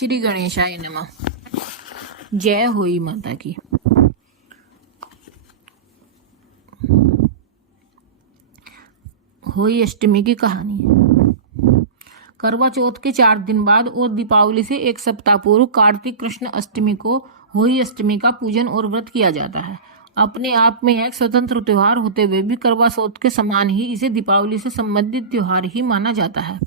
श्री गणेशाय नमः। जय होई माता की। होई अष्टमी की कहानी। करवा चौथ के 4 दिन बाद और दीपावली से 1 सप्ताह पूर्व कार्तिक कृष्ण अष्टमी को होई अष्टमी का पूजन और व्रत किया जाता है। अपने आप में एक स्वतंत्र त्योहार होते हुए भी करवा चौथ के समान ही इसे दीपावली से संबंधित त्योहार ही माना जाता है।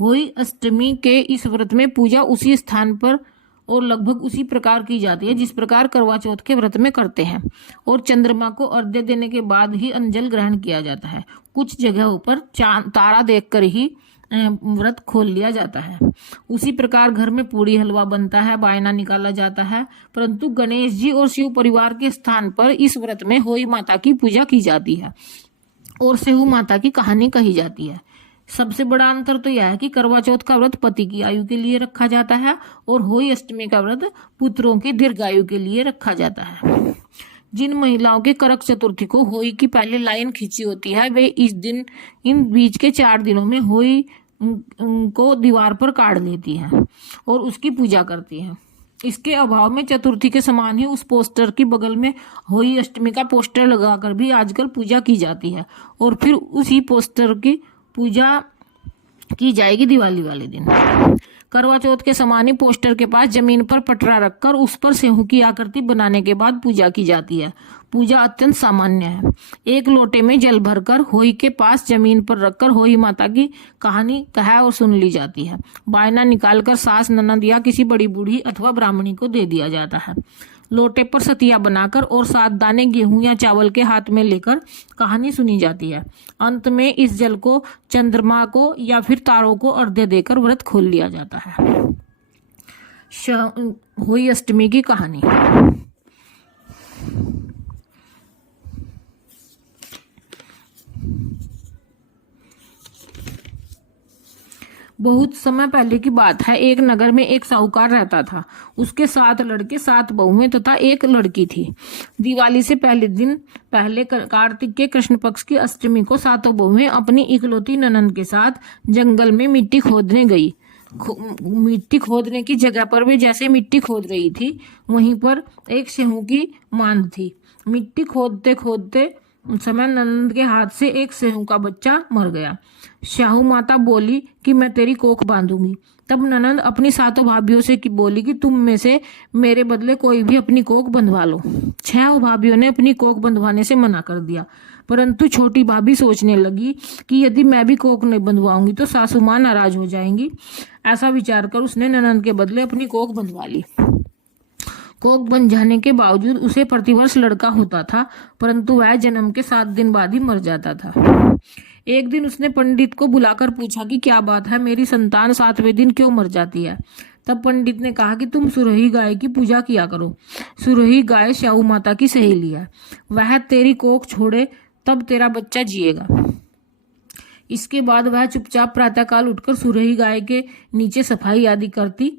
होई अष्टमी के इस व्रत में पूजा उसी स्थान पर और लगभग उसी प्रकार की जाती है जिस प्रकार करवा चौथ के व्रत में करते हैं, और चंद्रमा को अर्घ्य देने के बाद ही अंजल ग्रहण किया जाता है। कुछ जगहों पर तारा देखकर ही व्रत खोल लिया जाता है। उसी प्रकार घर में पूड़ी हलवा बनता है, बायना निकाला जाता है। परंतु गणेश जी और शिव परिवार के स्थान पर इस व्रत में होई माता की पूजा की जाती है और सेहू माता की कहानी कही जाती है। सबसे बड़ा अंतर तो यह है कि करवा चौथ का व्रत पति की आयु के लिए रखा जाता है और होई अष्टमी का व्रत पुत्रों की दीर्घायु के लिए रखा जाता है। जिन महिलाओं के करक चतुर्थी को होई की पहले लाइन खींची होती है, वे इस दिन इन बीच के 4 दिनों में होई को दीवार पर काट लेती है और उसकी पूजा करती है। इसके अभाव में चतुर्थी के समान ही उस पोस्टर की बगल में होई अष्टमी का पोस्टर लगाकर भी आजकल पूजा की जाती है और फिर उसी पोस्टर की पूजा की जाएगी दिवाली वाले दिन। करवा चौथ के समान ही पोस्टर के पास जमीन पर पटरा रखकर उस पर सेहू की आकृति बनाने के बाद पूजा की जाती है। पूजा अत्यंत सामान्य है। एक लोटे में जल भरकर होई के पास जमीन पर रखकर होई माता की कहानी कह और सुन ली जाती है। बायना निकालकर सास, ननद या किसी बड़ी बूढ़ी अथवा ब्राह्मणी को दे दिया जाता है। लोटे पर सतिया बनाकर और 7 दाने गेहूं या चावल के हाथ में लेकर कहानी सुनी जाती है। अंत में इस जल को चंद्रमा को या फिर तारों को अर्घ्य देकर व्रत खोल लिया जाता है। होई अष्टमी की कहानी। बहुत समय पहले की बात है। एक नगर में एक साहूकार रहता था। उसके 7 लड़के, 7 बहुएं तथा 1 लड़की थी। दिवाली से पहले कार्तिक के कृष्ण पक्ष की अष्टमी को 7 बहुएं अपनी इकलौती ननद के साथ जंगल में मिट्टी खोदने गई। मिट्टी खोदने की जगह पर वे जैसे मिट्टी खोद रही थी, वहीं पर एक सेहू की मांद थी। मिट्टी खोदते खोदते समय ननद के हाथ से एक सेहू का बच्चा मर गया। शाहू माता बोली कि मैं तेरी कोख बांधूंगी। तब ननद अपनी 7 भाभियों से बोली कि तुम में से मेरे बदले कोई भी अपनी कोख बंधवा लो। 6 भाभियों ने अपनी कोख बंधवाने से मना कर दिया, परंतु छोटी भाभी सोचने लगी कि यदि मैं भी कोख नहीं बंधवाऊंगी तो सासू मां नाराज हो जाएंगी। ऐसा विचार कर उसने ननद के बदले अपनी कोख बंधवा ली। कोख बन जाने के बावजूद उसे प्रतिवर्ष लड़का होता था, परंतु वह जन्म के 7 दिन बाद ही मर जाता था। एक दिन उसने पंडित को बुलाकर पूछा कि क्या बात है, मेरी संतान 7वें दिन क्यों मर जाती है। तब पंडित ने कहा कि तुम सुरही गाय की पूजा किया करो। सुरही गाय शाहू माता की सहेली है, वह तेरी कोख छोड़े तब तेरा बच्चा जिएगा। इसके बाद वह चुपचाप प्रातःकाल उठकर सुरही गाय के नीचे सफाई आदि करती,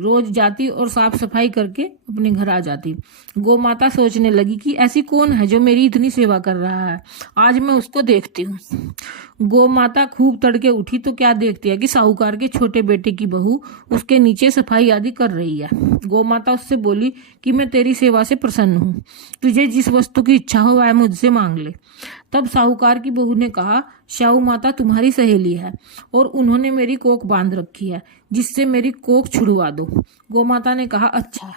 रोज जाती और साफ सफाई करके अपने घर आ जाती। गौ माता सोचने लगी कि ऐसी कौन है जो मेरी इतनी सेवा कर रहा है, आज मैं उसको देखती हूँ। गौ माता खूब तड़के उठी तो क्या देखती है कि साहूकार के छोटे बेटे की बहू उसके नीचे सफाई आदि कर रही है। गौ माता उससे बोली कि मैं तेरी सेवा से प्रसन्न हूँ, तुझे जिस वस्तु की इच्छा हो वह मुझसे मांग ले। तब साहूकार की बहू ने कहा, शाहू माता तुम्हारी सहेली है और उन्होंने मेरी कोख बांध रखी है, जिससे मेरी कोख छुड़वा दो। गौ माता ने कहा, अच्छा।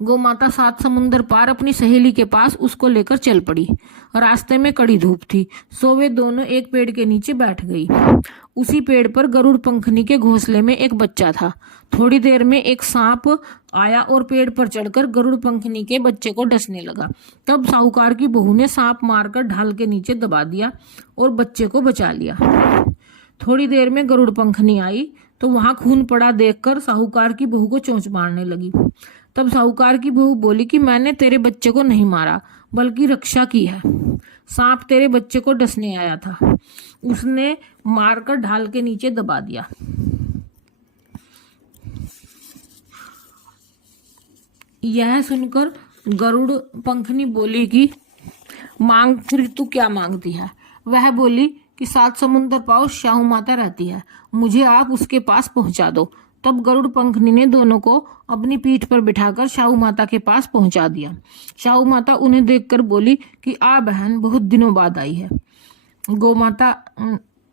गौ माता 7 समुंदर पार अपनी सहेली के पास उसको लेकर चल पड़ी। रास्ते में कड़ी धूप थी, सो वे दोनों एक पेड़ के नीचे बैठ गई। उसी पेड़ पर गरुड़ पंखनी के घोंसले में एक बच्चा था। थोड़ी देर में एक सांप आया और पेड़ पर चढ़कर गरुड़ पंखनी के बच्चे को डसने लगा। तब साहूकार की बहू ने सांप मारकर ढाल के नीचे दबा दिया और बच्चे को बचा लिया। थोड़ी देर में गरुड़ पंखनी आई तो वहां खून पड़ा देखकर साहूकार की बहू को चोंच मारने लगी। तब साहूकार की बहू बोली कि मैंने तेरे बच्चे को नहीं मारा बल्कि रक्षा की है। सांप तेरे बच्चे को डसने आया था, उसने मारकर ढाल के नीचे दबा दिया। यह सुनकर गरुड़ पंखनी बोली कि मांग, फिर तू क्या मांगती है। वह बोली कि 7 समुंदर पार शाहू माता रहती है, मुझे आप उसके पास पहुंचा दो। तब गरुड़ पंखनी ने दोनों को अपनी पीठ पर बिठाकर शाहू माता के पास पहुंचा दिया। शाहू माता उन्हें देखकर बोली कि आ बहन, बहुत दिनों बाद आई है। गौ माता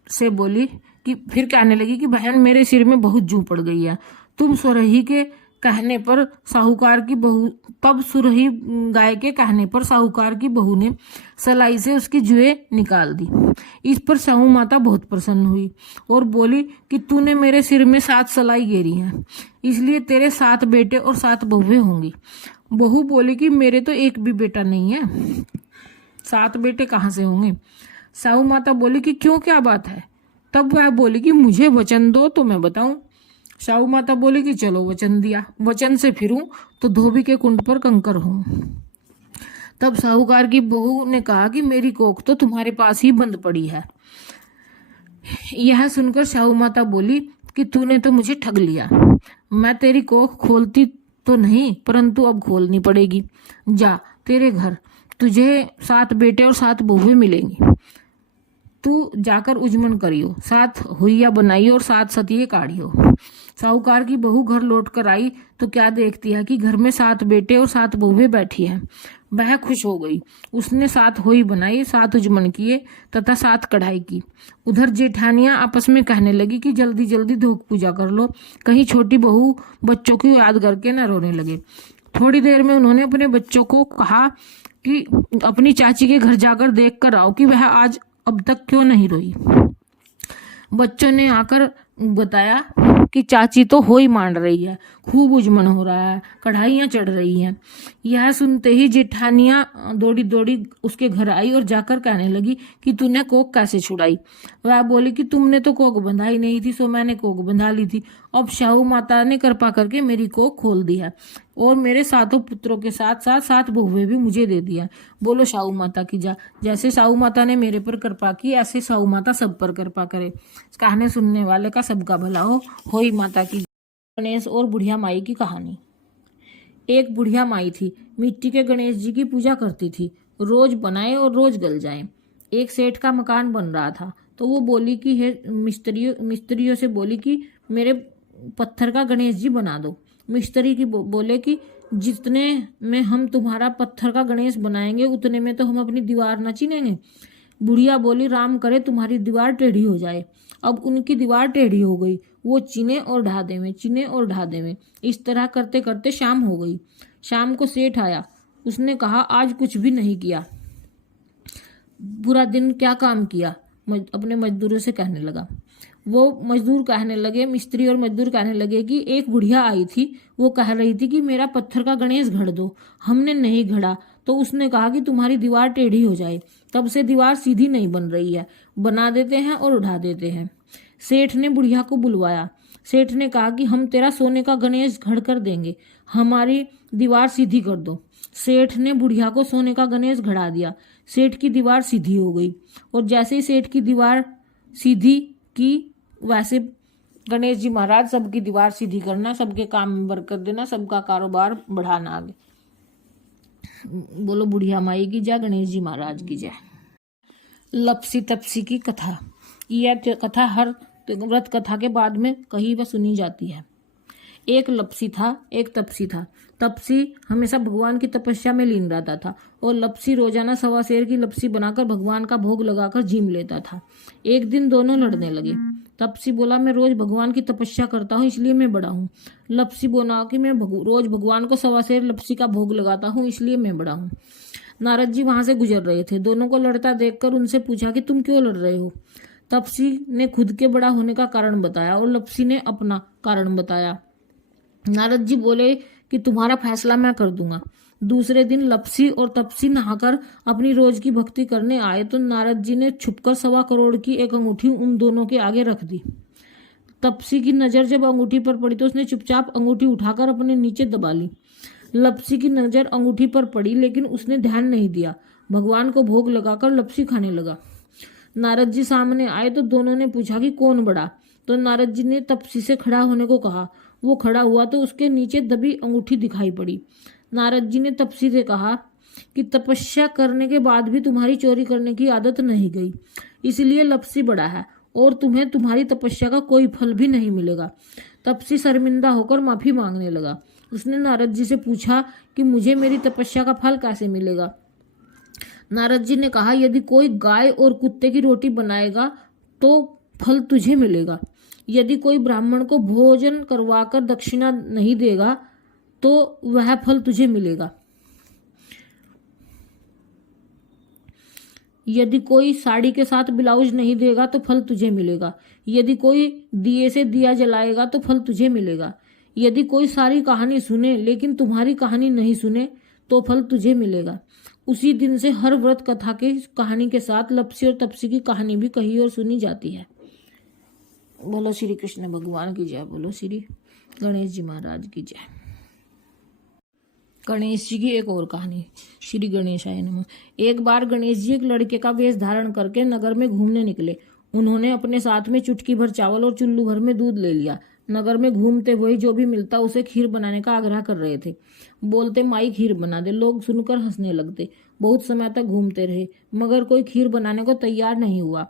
से बोली कि फिर कहने लगी कि बहन, मेरे सिर में बहुत जूं पड़ गई है। तुम सुरही के कहने पर साहूकार की बहू तब सुरही गाय के कहने पर साहूकार की बहू ने सलाई से उसकी जुएं निकाल दी। इस पर शाहू माता बहुत प्रसन्न हुई और बोली कि तूने मेरे सिर में 7 सलाई घेरी हैं, इसलिए तेरे 7 बेटे और 7 बहुएं होंगी। बहू बोली कि मेरे तो एक भी बेटा नहीं है, 7 बेटे कहाँ से होंगे। शाहू माता बोली कि क्यों, क्या बात है। तब वह बोली कि मुझे वचन दो तो मैं बताऊं। शाहू माता बोली कि चलो, वचन दिया। वचन से फिरूं तो धोबी के कुंड पर कंकर हूं। तब साहूकार की बहू ने कहा कि मेरी कोख तो तुम्हारे पास ही बंद पड़ी है। यह सुनकर शाहू माता बोली कि तूने तो मुझे ठग लिया। मैं तेरी कोख खोलती तो नहीं, परंतु अब खोलनी पड़ेगी। जा तेरे घर, तुझे 7 बेटे और 7 बहुएं मिलेंगी। तू जाकर उजमन करियो, 7 हुइया बनाइयो और 7 सतिये काढ़ियो। साहूकार की बहू घर लौट कर आई तो क्या देखती है कि घर में 7 बेटे और 7 बहुएं बैठी हैं। वह खुश हो गई। उसने 7 होई बनाई, 7 उजमन किए तथा 7 कढ़ाई की। उधर जेठानियां आपस में कहने लगी कि जल्दी जल्दी धोख पूजा कर लो, कहीं छोटी बहू बच्चों की याद करके न रोने लगे। थोड़ी देर में उन्होंने अपने बच्चों को कहा कि अपनी चाची के घर जाकर देख कर आओ कि वह आज अब तक क्यों नहीं रोई। बच्चों ने आकर बताया कि चाची तो हो ही मान रही है, खूब उजमन हो रहा है, कढ़ाइयाँ चढ़ रही हैं। यह सुनते ही जेठानियाँ दौड़ी दौड़ी उसके घर आई और जाकर कहने लगी कि तूने कोक कैसे छुड़ाई। वह बोली कि तुमने तो कोक बंधाई नहीं थी, सो मैंने कोक बंधा ली थी। अब शाहू माता ने कृपा करके मेरी कोक खोल दी है और मेरे 7 पुत्रों के साथ साथ 7 बहुएं भी मुझे दे दिया। बोलो शाहू माता की जा। जैसे शाहू माता ने मेरे पर कृपा की, ऐसे शाहू माता सब पर कृपा करे। कहने सुनने वाले का सबका भला हो। होई माता की। गणेश और बुढ़िया माई की कहानी। एक बुढ़िया माई थी, मिट्टी के गणेश जी की पूजा करती थी, रोज बनाए और रोज गल जाए। एक सेठ का मकान बन रहा था तो वो बोली कि हे मिस्त्रियों से बोली कि मेरे पत्थर का गणेश जी बना दो। मिस्त्री की बोले कि जितने में हम तुम्हारा पत्थर का गणेश बनाएंगे उतने में तो हम अपनी दीवार न चिनेंगे। बुढ़िया बोली राम करे तुम्हारी दीवार टेढ़ी हो जाए। अब उनकी दीवार टेढ़ी हो गई, वो चिने और ढा देवे, चिने और ढा देवे। इस तरह करते करते शाम हो गई। शाम को सेठ आया, उसने कहा आज कुछ भी नहीं किया, पूरा दिन क्या काम किया। अपने मजदूरों से कहने लगा। वो मजदूर कहने लगे, मिस्त्री और मजदूर कहने लगे कि एक बुढ़िया आई थी, वो कह रही थी कि मेरा पत्थर का गणेश घड़ दो। हमने नहीं घड़ा तो उसने कहा कि तुम्हारी दीवार टेढ़ी हो जाए। तब से दीवार सीधी नहीं बन रही है, बना देते हैं और उठा देते हैं। सेठ ने बुढ़िया को बुलवाया। सेठ ने कहा कि हम तेरा सोने का गणेश घड़ कर देंगे, हमारी दीवार सीधी कर दो। सेठ ने बुढ़िया को सोने का गणेश घड़ा दिया। सेठ की दीवार सीधी हो गई और जैसे ही सेठ की दीवार सीधी की वैसे गणेश जी महाराज सबकी दीवार सीधी करना, सबके काम में बरकत देना, सबका कारोबार बढ़ाना आगे। बोलो बुढ़िया माई की जय, गणेश जी महाराज की जय। लपसी तपसी की कथा। यह कथा हर व्रत कथा के बाद में कहीं वह सुनी जाती है। एक लपसी था, एक तपसी था। तपसी हमेशा भगवान की तपस्या में लीन रहता था और लपसी रोजाना 1.25 सेर की लपसी बनाकर भगवान का भोग लगाकर जीम लेता था। एक दिन दोनों लड़ने लगे। तपसी बोला मैं रोज भगवान की तपस्या करता हूँ इसलिए मैं बड़ा हूँ। लपसी बोला कि मैं रोज भगवान को 1.25 सेर लपसी का भोग लगाता हूँ इसलिए मैं बड़ा हूँ। नारद जी वहां से गुजर रहे थे। दोनों को लड़ता देखकर उनसे पूछा कि तुम क्यों लड़ रहे हो। तपसी ने खुद के बड़ा होने का कारण बताया और लपसी ने अपना कारण बताया। नारद जी बोले कि तुम्हारा फैसला मैं कर दूंगा। दूसरे दिन लपसी और तपसी नहाकर अपनी रोज की भक्ति करने आए तो नारद जी ने छुपकर 1.25 करोड़ की एक अंगूठी उन दोनों के आगे रख दी। तपसी की नजर जब अंगूठी पर पड़ी तो उसने चुपचाप अंगूठी उठाकर अपने नीचे दबा ली। लपसी की नजर अंगूठी पर पड़ी लेकिन उसने ध्यान नहीं दिया। भगवान को भोग लगाकर लपसी खाने लगा। नारद जी सामने आए तो दोनों ने पूछा कि कौन बड़ा। तो नारद जी ने तपसी से खड़ा होने को कहा। वो खड़ा हुआ तो उसके नीचे दबी अंगूठी दिखाई पड़ी। नारद जी ने तपसी से कहा कि तपस्या करने के बाद भी तुम्हारी चोरी करने की आदत नहीं गई, इसलिए लपसी बड़ा है और तुम्हें तुम्हारी तपस्या का कोई फल भी नहीं मिलेगा। तपसी शर्मिंदा होकर माफी मांगने लगा। उसने नारद जी से पूछा कि मुझे मेरी तपस्या का फल कैसे मिलेगा। नारद जी ने कहा, यदि कोई गाय और कुत्ते की रोटी बनाएगा तो फल तुझे मिलेगा। यदि कोई ब्राह्मण को भोजन करवाकर दक्षिणा नहीं देगा तो वह फल तुझे मिलेगा। यदि कोई साड़ी के साथ ब्लाउज नहीं देगा तो फल तुझे मिलेगा। यदि कोई दिए से दिया जलाएगा तो फल तुझे मिलेगा। यदि कोई सारी कहानी सुने लेकिन तुम्हारी कहानी नहीं सुने तो फल तुझे मिलेगा। उसी दिन से हर व्रत कथा की कहानी के साथ लपसी और तपसी की कहानी भी कही और सुनी जाती है। बोलो श्री कृष्ण भगवान की जय। बोलो श्री गणेश जी महाराज की जय। गणेश जी की एक और कहानी। श्री गणेशाय नमः। एक बार गणेश जी एक लड़के का वेश धारण करके नगर में घूमने निकले। उन्होंने अपने साथ में चुटकी भर चावल और चुल्लू भर में दूध ले लिया। नगर में घूमते हुए जो भी मिलता उसे खीर बनाने का आग्रह कर रहे थे। बोलते, माई खीर बना दे। लोग सुनकर हंसने लगते। बहुत समय तक घूमते रहे मगर कोई खीर बनाने को तैयार नहीं हुआ।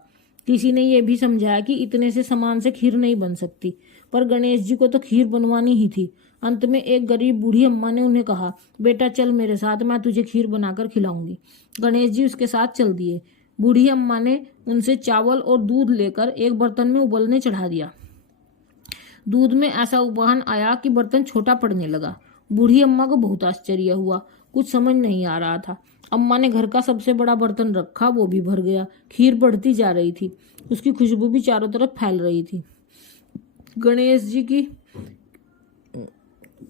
किसी ने यह भी समझाया कि इतने से सामान से खीर नहीं बन सकती, पर गणेश जी को तो खीर बनवानी ही थी। अंत में एक गरीब बूढ़ी अम्मा ने उन्हें कहा, बेटा चल मेरे साथ, मैं तुझे खीर बनाकर खिलाऊंगी। गणेश जी उसके साथ चल दिए। बूढ़ी अम्मा ने उनसे चावल और दूध लेकर एक बर्तन में उबलने चढ़ा दिया। दूध में ऐसा उबाल आया कि बर्तन छोटा पड़ने लगा। बूढ़ी अम्मा को बहुत आश्चर्य हुआ, कुछ समझ नहीं आ रहा था। अम्मा ने घर का सबसे बड़ा बर्तन रखा, वो भी भर गया। खीर बढ़ती जा रही थी, उसकी खुशबू भी चारों तरफ फैल रही थी। गणेश जी की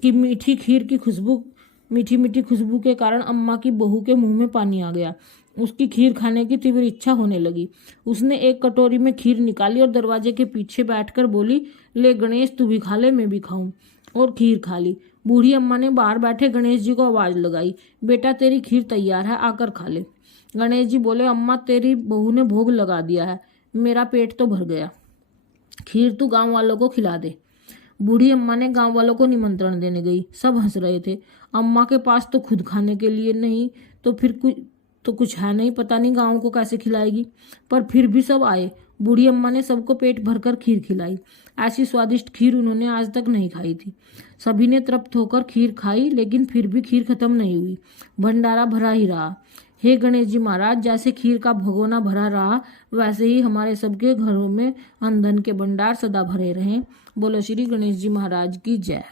मीठी खीर की खुशबू, मीठी मीठी खुशबू के कारण अम्मा की बहू के मुंह में पानी आ गया। उसकी खीर खाने की तीव्र इच्छा होने लगी। उसने एक कटोरी में खीर निकाली और दरवाजे के पीछे बैठकर बोली, ले गणेश तू भी खा ले, मैं भी खाऊं। और खीर खा ली। बूढ़ी अम्मा ने बाहर बैठे गणेश जी को आवाज लगाई, बेटा तेरी खीर तैयार है, आकर खा ले। गणेश जी बोले, अम्मा तेरी बहू ने भोग लगा दिया है, मेरा पेट तो भर गया, खीर तू गांव वालों को खिला दे। बूढ़ी अम्मा ने गांव वालों को निमंत्रण देने गई। सब हंस रहे थे। अम्मा के पास तो खुद खाने के लिए नहीं तो फिर कुछ है नहीं, पता नहीं गांव को कैसे खिलाएगी। पर फिर भी सब आए। बूढ़ी अम्मा ने सबको पेट भरकर खीर खिलाई। ऐसी स्वादिष्ट खीर उन्होंने आज तक नहीं खाई थी। सभी ने तृप्त होकर खीर खाई, लेकिन फिर भी खीर खत्म नहीं हुई, भंडारा भरा ही रहा। हे गणेश जी महाराज, जैसे खीर का भगोना भरा रहा वैसे ही हमारे सबके घरों में अन्न धन के भंडार सदा भरे रहें। बोलो श्री गणेश जी महाराज की जय।